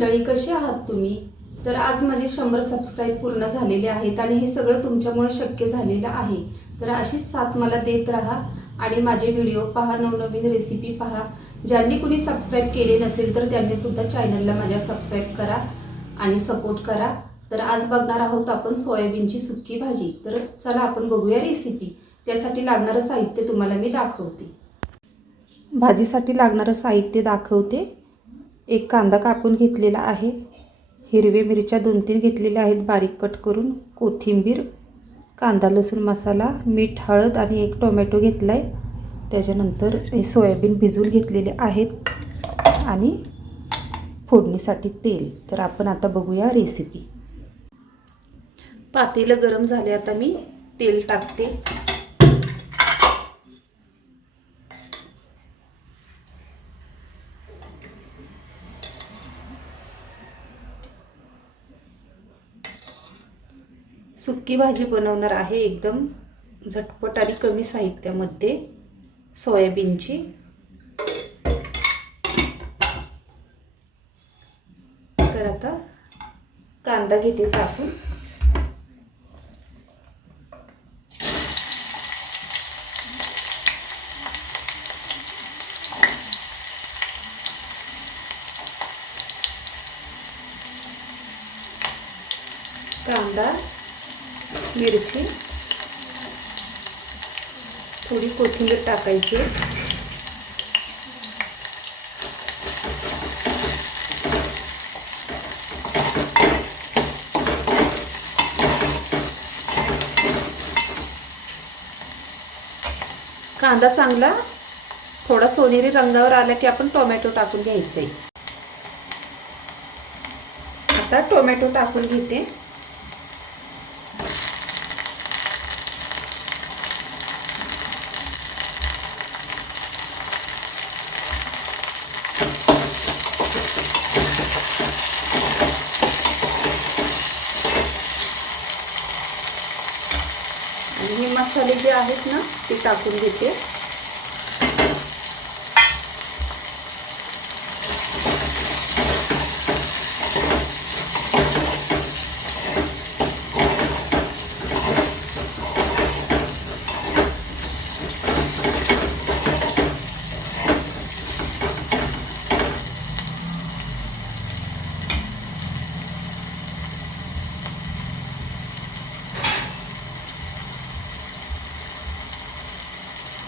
मंडळी, कशी आहात तुम्ही? तर आज माझे 100 सबस्क्राईब पूर्ण झालेले आहेत आणि हे सगळं तुमच्यामुळे शक्य झालेलं आहे. तर अशीच साथ मला देत राहा आणि माझे व्हिडिओ पहा, नवनवीन रेसिपी पहा. ज्यांनी कुणी सबस्क्राईब केले नसेल तर त्यांनी सुद्धा चॅनलला माझ्या सबस्क्राईब करा आणि सपोर्ट करा. तर आज बघणार आहोत आपण सोयाबीनची सुक्की भाजी. तर चला आपण बघूया रेसिपी. त्यासाठी लागणारं साहित्य तुम्हाला मी दाखवते. भाजीसाठी लागणारं साहित्य दाखवते. एक कांदा कापून घेतलेला आहे, हिरवे मिरच्या 2-3 घेतलेल्या आहेत बारीक कट करून, कोथिंबीर, कांदा लसूण मसाला, मीठ, हळद आणि एक टोमॅटो घेतला आहे. त्याच्यानंतर हे सोयाबीन भिजवून घेतलेले आहेत आणि फोडणीसाठी तेल. तर आपण आता बघूया रेसिपी. पातेलं गरम झाले, आता मी तेल टाकते. सुक्की भाजी बनवणार आहे एकदम झटपट आणि कमी साहित्यामध्ये सोयाबीनची. तर आता कांदा घेते टाकून. कांदा, मिरची, थोडी कोथिंबीर टाकायची. कांदा चांगला थोडा सोनेरी रंगावर आला की आपण टोमॅटो टाकून घ्यायचे. आता टोमॅटो टाकून घेते. हे मसाले जे आहेत ना ते टाकून घेते.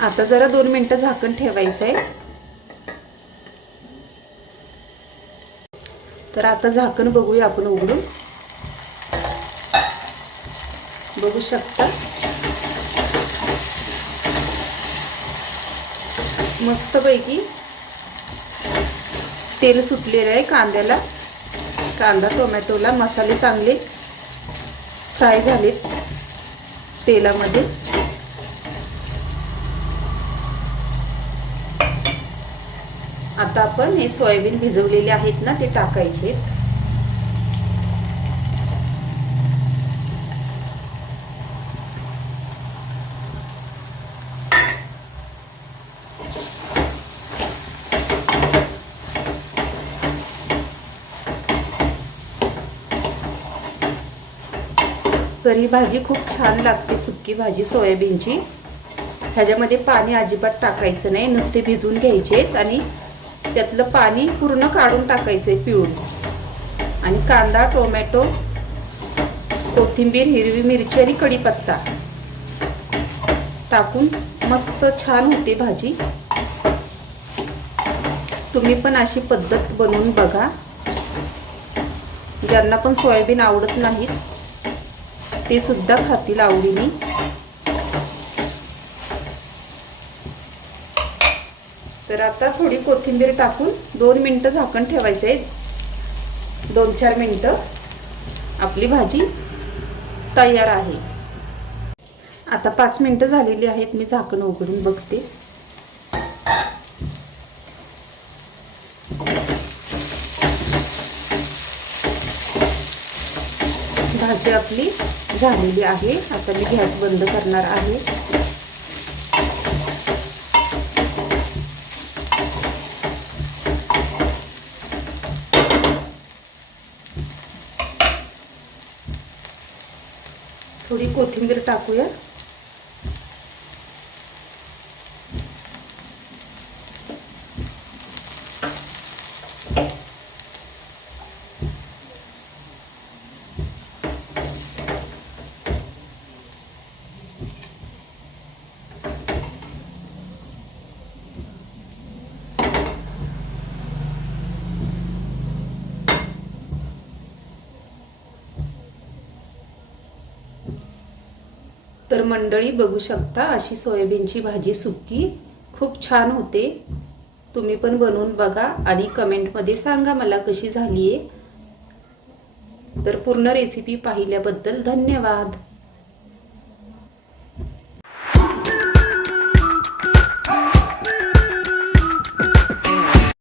आता जरा 2 मिनिटं झाकण ठेवायचं आहे. तर आता झाकण बघूया आपण उघडून. बघू शकता मस्तपैकी तेल सुटलेलं आहे कांद्याला. कांदा टोमॅटोला मसाले चांगले फ्राय झालेत तेलामध्ये. आता आपण हे सोयाबीन भिजवलेले आहेत ना ते टाकायचे. करी भाजी खूप छान लागते, सुक्की भाजी सोयाबीनची. ह्याच्यामध्ये पाणी अजिबात टाकायचं नाही, नुसते भिजवून घ्यायचे आणि त्यातलं पाणी पूर्ण काढून टाकायचंय पिळून. आणि कांदा, टोमॅटो, कोथिंबीर, हिरवी मिरची आणि कढीपत्ता टाकून मस्त छान होते भाजी. तुम्ही पण अशी पद्धत बनवून बघा. ज्यांना पण सोयाबीन आवडत नाहीत ते सुद्धा खातील आवडीने. तर आता थोडी कोथिंबीर टाकून 2 मिनिटं झाकण ठेवायचं आहे. 2-4 मिनिटं आपली भाजी तयार आहे. आता 5 मिनिटं झालेली आहेत. मी झाकण उघडून बघते. भाजी आपली झालेली आहे. आता मी गॅस बंद करणार आहे. याच्यामध्ये कोथिंबीर टाकूया. तर मंडळी बघू शकता, अशी सोयाबीनची भाजी सुक्की खूप छान होते. तुम्ही पण बनवून बघा आणि कमेंटमध्ये सांगा मला कशी झाली आहे. तर पूर्ण रेसिपी पाहिल्याबद्दल धन्यवाद.